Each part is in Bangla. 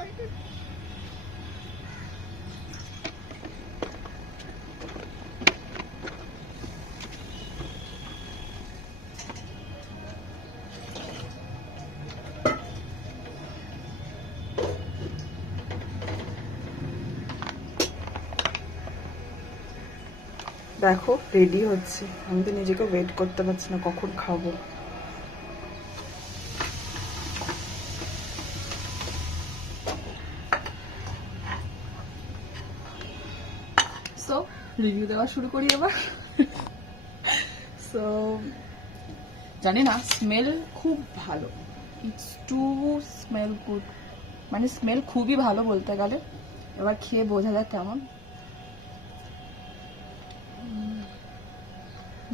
excited. দেখো রেডি হচ্ছে, আমি তো নিজেকে ওয়েট করতে পারছি না কখন খাবো। সো রিভিউ দেওয়া শুরু করি এবার। সো জানি না, স্মেল খুব ভালো, ইটস টু স্মেল গুড, মানে স্মেল খুবই ভালো বলতে গেলে। এবার খেয়ে বোঝা যায় কেমন।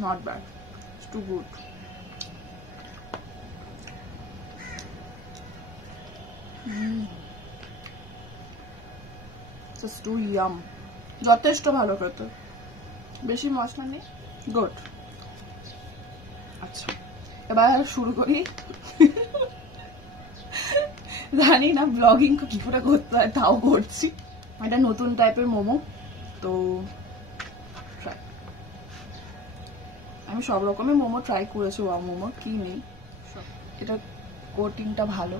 Not bad. It's too good. Just too yum. যথেষ্ট ভালো খেতে, বেশি মশলা নেই, গুড। আচ্ছা এবার শুরু করি। জানি না ব্লগিং কি করে করতে হয়, তাও করছি। এটা নতুন টাইপের মোমো, তো আমি সব রকমের মোমো ট্রাই করেছি, ওয়া মোমো কি নেই, এটা কোটিংটা ভালো।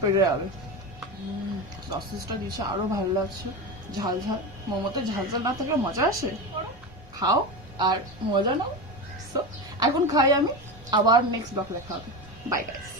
পেরে যাবে, সসেসটা দিয়েছে আরো ভালো লাগছে, ঝাল ঝাল। মোমোতে ঝাল ঝাল না থাকলে মজা আসে, খাও আর মজা নাও। সো এখন খাই আমি, আবার নেক্সট ব্লগ দেখা হবে। Bye guys.